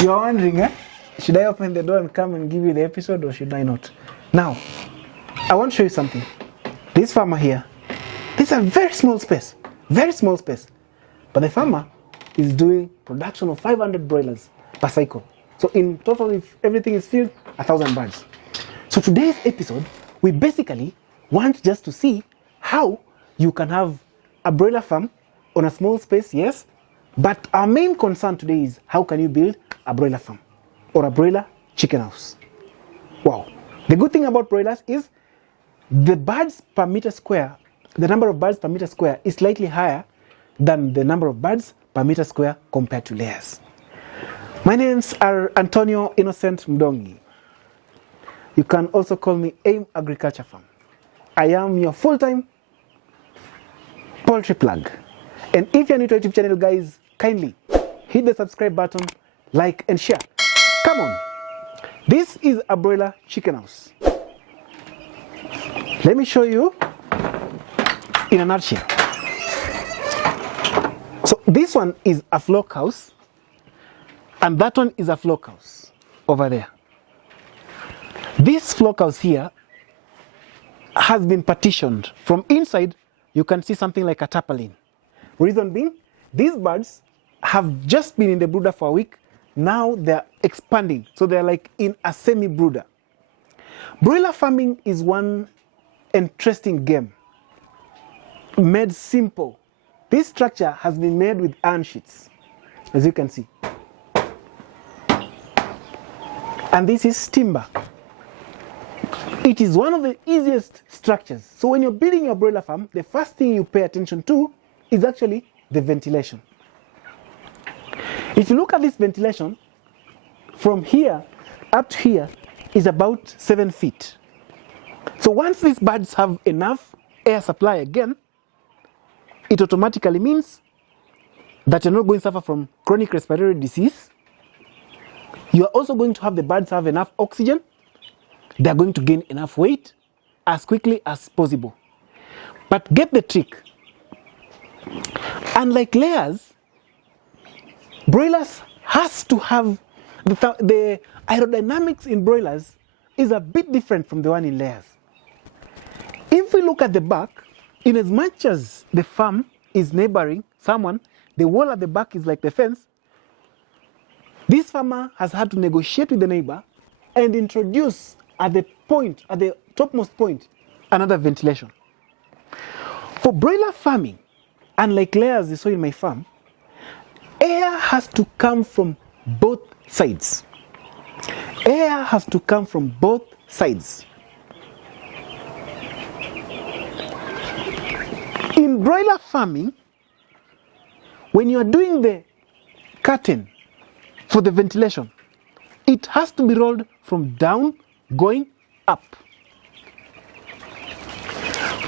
You're wondering, should I open the door and come and give you the episode or should I not? Now, I want to show you something. This farmer here, this is a very small space. But the farmer is doing production of 500 broilers per cycle. So in total, if everything is filled, 1,000 birds. So today's episode, we basically want just to see how you can have a broiler farm on a small space, yes, but our main concern today is how can you build a broiler farm or a broiler chicken house. Wow. The good thing about broilers is the birds per meter square, the number of birds per meter square is slightly higher than the number of birds per meter square compared to layers. My names are Antonio Innocent Mdongi. You can also call me AIM Agriculture Farm. I am your full-time poultry plug. And if you're new to our YouTube channel, guys, kindly hit the subscribe button, like and share. Come on. This is a broiler chicken house. Let me show you in a nutshell. So this one is a flock house and that one is a flock house over there. This flock house here has been partitioned. From inside, you can see something like a tarpaulin. Reason being, these birds have just been in the brooder for a week. Now they're expanding, so they're like in a semi-brooder. Broiler farming is one interesting game, made simple. This structure has been made with iron sheets, as you can see. And this is timber. It is one of the easiest structures. So when you're building your broiler farm, the first thing you pay attention to is actually the ventilation. If you look at this ventilation, from here up to here is about 7 feet. So once these birds have enough air supply again, it automatically means that you're not going to suffer from chronic respiratory disease. You are also going to have the birds have enough oxygen. They are going to gain enough weight as quickly as possible. But get the trick. Unlike layers, broilers has to have the aerodynamics in broilers is a bit different from the one in layers. If we look at the back, in as much as the farm is neighboring someone, the wall at the back is like the fence. This farmer has had to negotiate with the neighbor and introduce at the topmost point, another ventilation. For broiler farming, unlike layers you saw in my farm, air has to come from both sides. Air has to come from both sides. In broiler farming, when you are doing the curtain for the ventilation, it has to be rolled from down going up.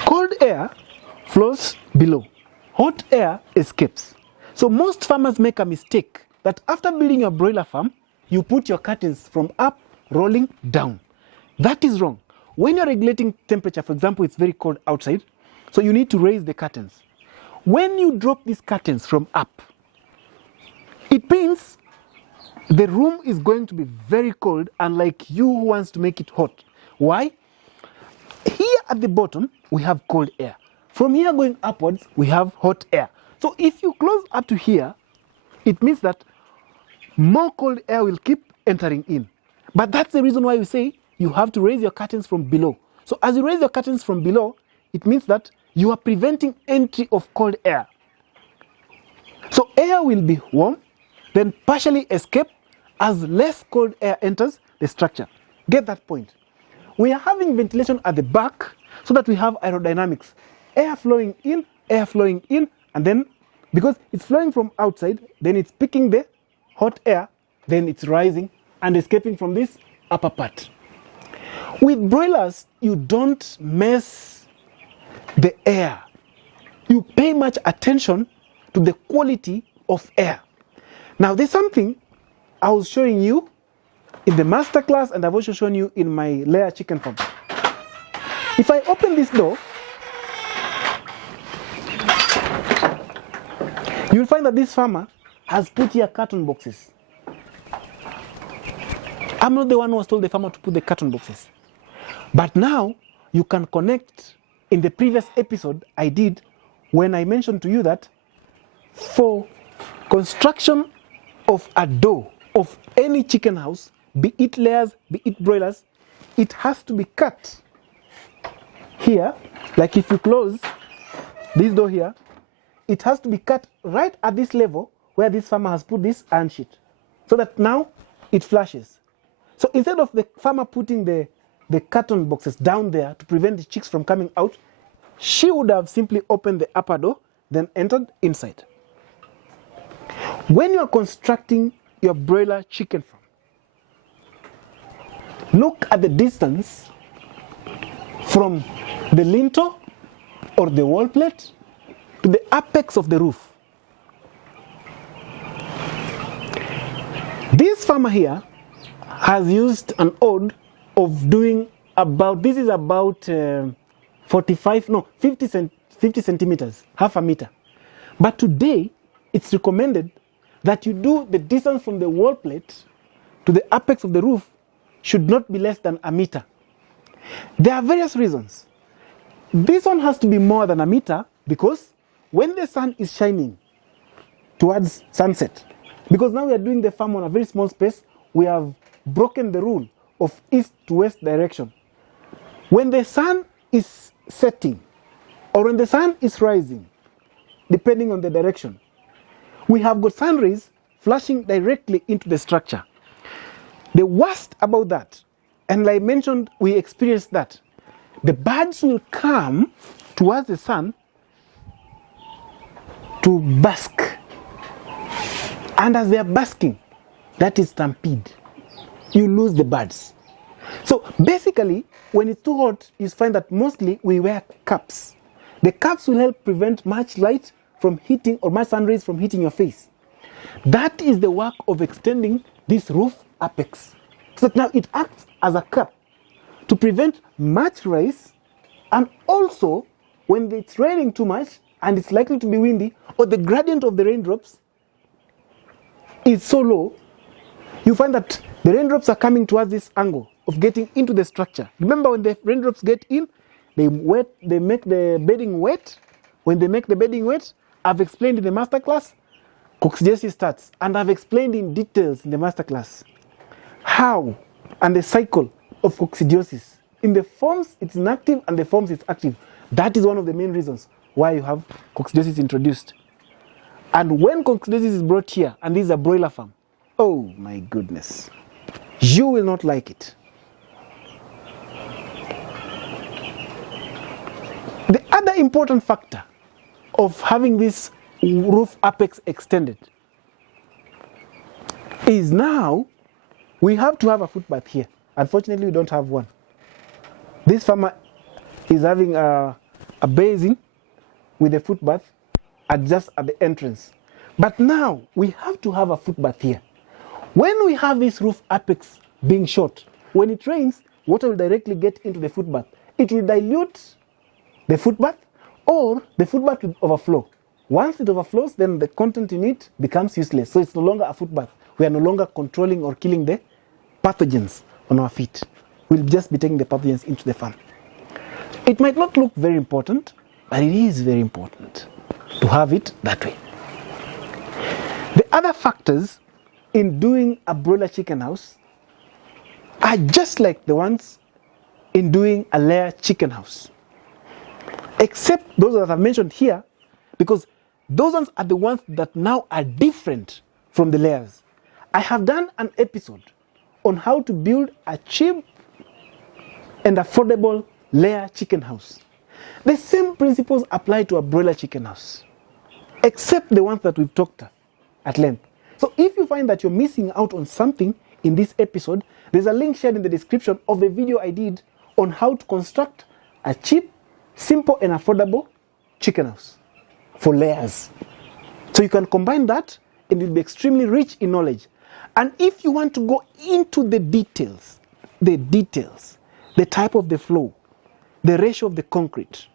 Cold air flows below. Hot air escapes. So most farmers make a mistake that after building your broiler farm, you put your curtains from up rolling down. That is wrong. When you're regulating temperature, for example, it's very cold outside, so you need to raise the curtains. When you drop these curtains from up, it means the room is going to be very cold, unlike you who wants to make it hot. Why? Here at the bottom, we have cold air. From here going upwards, we have hot air. So if you close up to here, it means that more cold air will keep entering in. But that's the reason why we say you have to raise your curtains from below. So as you raise your curtains from below, it means that you are preventing entry of cold air. So air will be warm, then partially escape as less cold air enters the structure. Get that point? We are having ventilation at the back so that we have aerodynamics. Air flowing in, and then because it's flowing from outside, then it's picking the hot air, then it's rising and escaping from this upper part. With broilers, you don't mess the air. You pay much attention to the quality of air. Now, there's something I was showing you in the master class, and I've also shown you in my layer chicken farm. If I open this door, you'll find that this farmer has put here carton boxes. I'm not the one who has told the farmer to put the carton boxes. But now you can connect. In the previous episode I did, when I mentioned to you that for construction of a door of any chicken house, be it layers, be it broilers, it has to be cut here. Like if you close this door here, it has to be cut right at this level where this farmer has put this iron sheet, so that now it flashes. So instead of the farmer putting the carton boxes down there to prevent the chicks from coming out, she would have simply opened the upper door, then entered inside. When you are constructing your broiler chicken farm, look at the distance from the lintel or the wall plate to the apex of the roof. This farmer here has used an odd of doing about, this is about 50 centimeters, half a meter. But today, it's recommended that you do the distance from the wall plate to the apex of the roof should not be less than a meter. There are various reasons. This one has to be more than a meter because when the sun is shining towards sunset, because now we are doing the farm on a very small space, we have broken the rule of east to west direction. When the sun is setting or when the sun is rising, depending on the direction, we have got sun rays flashing directly into the structure. The worst about that, and like I mentioned, we experienced that, the birds will come towards the sun to bask. And as they are basking, that is stampede. You lose the birds. So basically, when it's too hot, you find that mostly we wear caps. The caps will help prevent much light from hitting or much sun rays from hitting your face. That is the work of extending this roof apex. So now it acts as a cap to prevent much rays, and also when it's raining too much and it's likely to be windy or the gradient of the raindrops is so low, you find that the raindrops are coming towards this angle of getting into the structure. Remember, when the raindrops get in, they make the bedding wet. When they make the bedding wet, I've explained in the masterclass, coccidiosis starts, and I've explained in details in the masterclass how and the cycle of coccidiosis. In the forms it's inactive and the forms it's active. That is one of the main reasons why you have coccidiosis introduced. And when coccidiosis is brought here, and this is a broiler farm, oh my goodness, you will not like it. The other important factor of having this roof apex extended is now we have to have a footbath here. Unfortunately, we don't have one. This farmer is having a basin with a footbath just at the entrance. But now we have to have a footbath here. When we have this roof apex being short, when it rains, water will directly get into the footbath. It will dilute the footbath, or the footbath will overflow. Once it overflows, then the content in it becomes useless. So it's no longer a footbath. We are no longer controlling or killing the pathogens on our feet. We'll just be taking the pathogens into the farm. It might not look very important, but it is very important to have it that way. The other factors in doing a broiler chicken house are just like the ones in doing a layer chicken house, except those that I've mentioned here, because those ones are the ones that now are different from the layers. I have done an episode on how to build a cheap and affordable layer chicken house. The same principles apply to a broiler chicken house, except the ones that we've talked at length. So if you find that you're missing out on something in this episode, there's a link shared in the description of the video I did on how to construct a cheap, simple and affordable chicken house for layers. So you can combine that and you'll be extremely rich in knowledge. And if you want to go into the details, the type of the flow, the ratio of the concrete,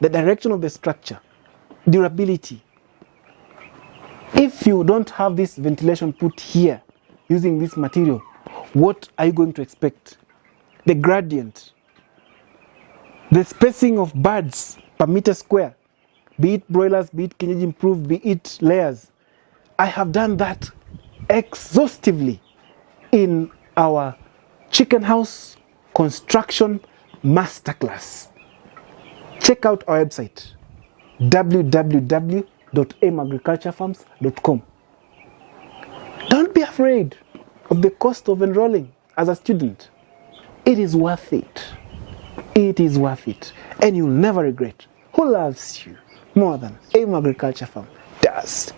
the direction of the structure, durability. If you don't have this ventilation put here using this material, what are you going to expect? The gradient, the spacing of birds per meter square, be it broilers, be it kienyeji improved, be it layers. I have done that exhaustively in our chicken house construction masterclass. Check out our website, www.aimagriculturefarms.com. Don't be afraid of the cost of enrolling as a student. It is worth it. It is worth it. And you'll never regret. Who loves you more than Aim Agriculture Farm does?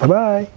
Bye-bye.